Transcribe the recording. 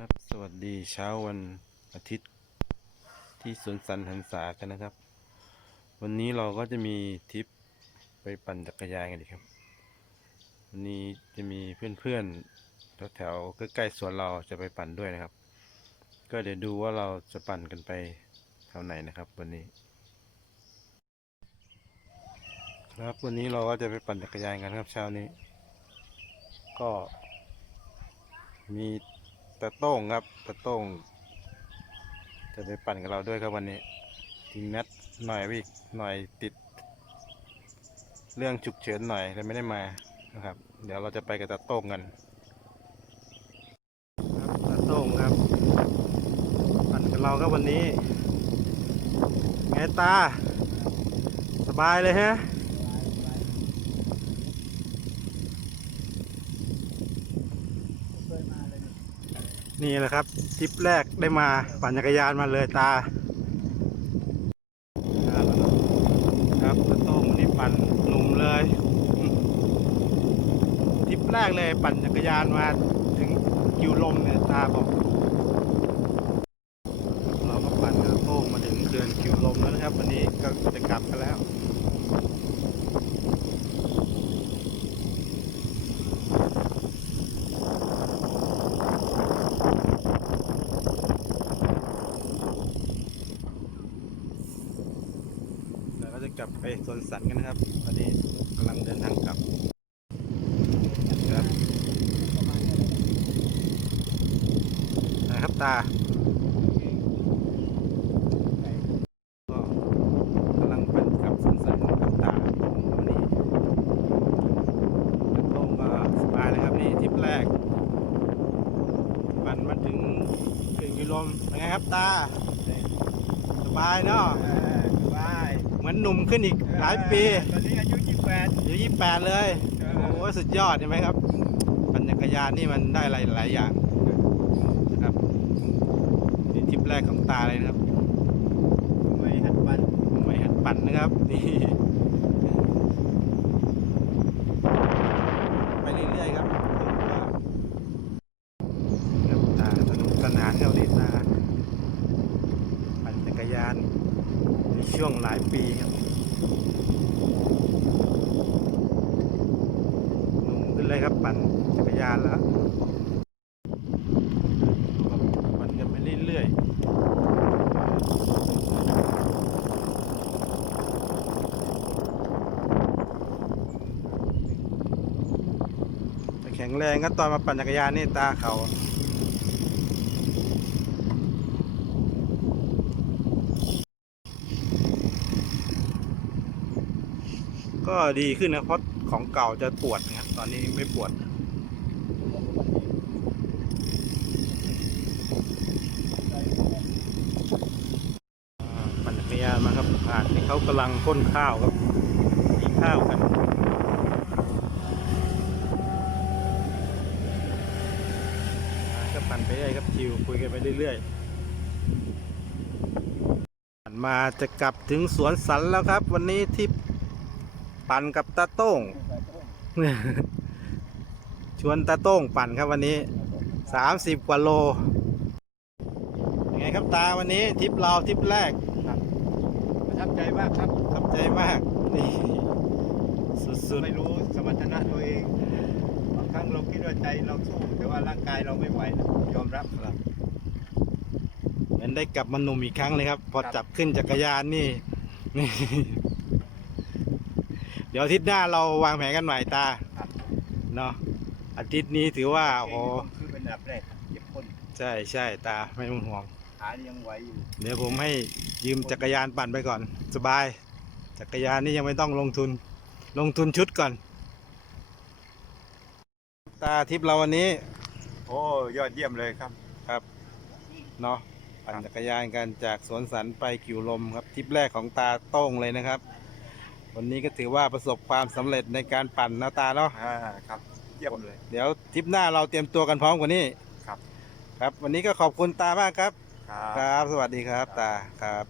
ครับ สวัสดีเช้าวันอาทิตย์ที่สวนสันหันษากันนะครับ วันนี้เราก็จะมีทริปไปปั่นจักรยานกันอีครับ วันนี้จะมีเพื่อนๆแถวๆใกล้ๆสวนเราจะไปปั่นด้วยนะครับ ก็เดี๋ยวดูว่าเราจะปั่นกันไปแถวไหนนะครับ วันนี้ ครับวันนี้เราก็จะไปปั่นจักรยานกันครับเช้านี้ ก็มี ตะโต้งครับตะโต้งจะไปปั่นกับเราด้วยครับวันนี้ทีมนัดหน่อยวิกหน่อยติด เรื่องฉุกเฉินหน่อยเลยไม่ได้มานะครับ เดี๋ยวเราจะไปกับตะโต้งกันครับตะโต้งครับ ปั่นกับเราครับวันนี้ไงตา สบายเลยฮะ นี่แหละครับทริปแรกได้มาปั่นจักรยานมาเลยตาครับตะโต้งนนี้ปั่นหนุ่มเลยทริปแรกเลยปั่นจักรยานมาถึงกิวลมเนี่ยตาบอก เราก็ปั่นกระโต้งมาถึงเขื่อนกิวลมแล้วนะครับ วันนี้ก็จะกลับกันแล้ว เราก็จะก ลับไปสวนสันกันนะครับตอนนี้กำลังเดินทางกลับครับนะครับตาก็กำลังเป็นกลับสนสันกับตานี่โต้งก็สบายเลยครับนี่ทริปแรกบันมาถึงกี่กิโลมเป็นไงครับตา สบายเนาะ หมือนหนุ่มขึ้นอีกหลายปีตอนนี้อายุยี่แปดอายุยี่แปดเลย โอ้ยสุดยอดใช่ไหมครับ ปั่นจักรยานนี่มันได้หลายหลายอย่างนะครับนี่ทริปแรกของตาเลยนะครับไม่หัดวันไม่หัดปั่นนะครับนี่ไปเรื่อยๆครับครับตาสนุกสนานครับนี่ตาปั่นจักรยาน ในช่วงหลายปีครับหนุ่มขึ้นเลยครับปั่นจักรยานแล้วปั่นกันไปเรื่อยๆแต่แข็งแรงก็ตอนมาปั่นจักรยานนี่ตาเขา ก็ดีขึ้นนะเพราะของเก่าจะปวดนะครับตอนนี้ไม่ปวดปั่นจักรยานมาครับผ่านที่เขากำลังก้นข้าวครับกินข้าวกันก็ปั่นไปเรื่อยครับชิวคุยกันไปเรื่อยๆปั่นมาจะกลับถึงสวนสันแล้วครับ วันนี้ที่ ปั่นกับตาโต้ง ชวนตาโต้งปั่นครับวันนี้สามสิบกว่าโลยังไงครับตาวันนี้ทริปเราทริปแรกประทับใจมากครับขับใจมากนี่สุดไม่รู้สมรรถนะตัวเองบางครั้งเราคิดว่าใจเราสู้แต่ว่าร่างกายเราไม่ไหวนะยอมรับๆเหมือนได้กลับมาหนุ่มอีกครั้งเลยครับ พอครับจับขึ้นจักรยานนี่นี่ เดี๋ยวอาทิตย์หน้าเราวางแผนกันใหม่ตาครับ เนาะอาทิตย์นี้ถือว่าโอ้โหคือเป็นอันดับแรกเจ็บคนใช่ใช่ตาไม่ต้องห่วง ขายังไหวอยู่เดี๋ยวผมให้ยืมจักรยานปั่นไปก่อน สบาย จักรยานนี่ยังไม่ต้องลงทุน ลงทุนชุดก่อน ตาทิปเราวันนี้โอ้ยอดเยี่ยมเลยครับครับ เนาะปั่นจักรยานกันจากสวนสันไปกิวลมครับทริปแรกของตาโต้งเลยนะครับ วันนี้ก็ถือว่าประสบความสำเร็จในการปั่นนะตาเนาะ อ่าครับ เยี่ยมเลย เดี๋ยวทริปหน้าเราเตรียมตัวกันพร้อมกว่านี้ครับ ครับ วันนี้ก็ขอบคุณตามากครับ ครับ ครับ สวัสดีครับ ตา ครับ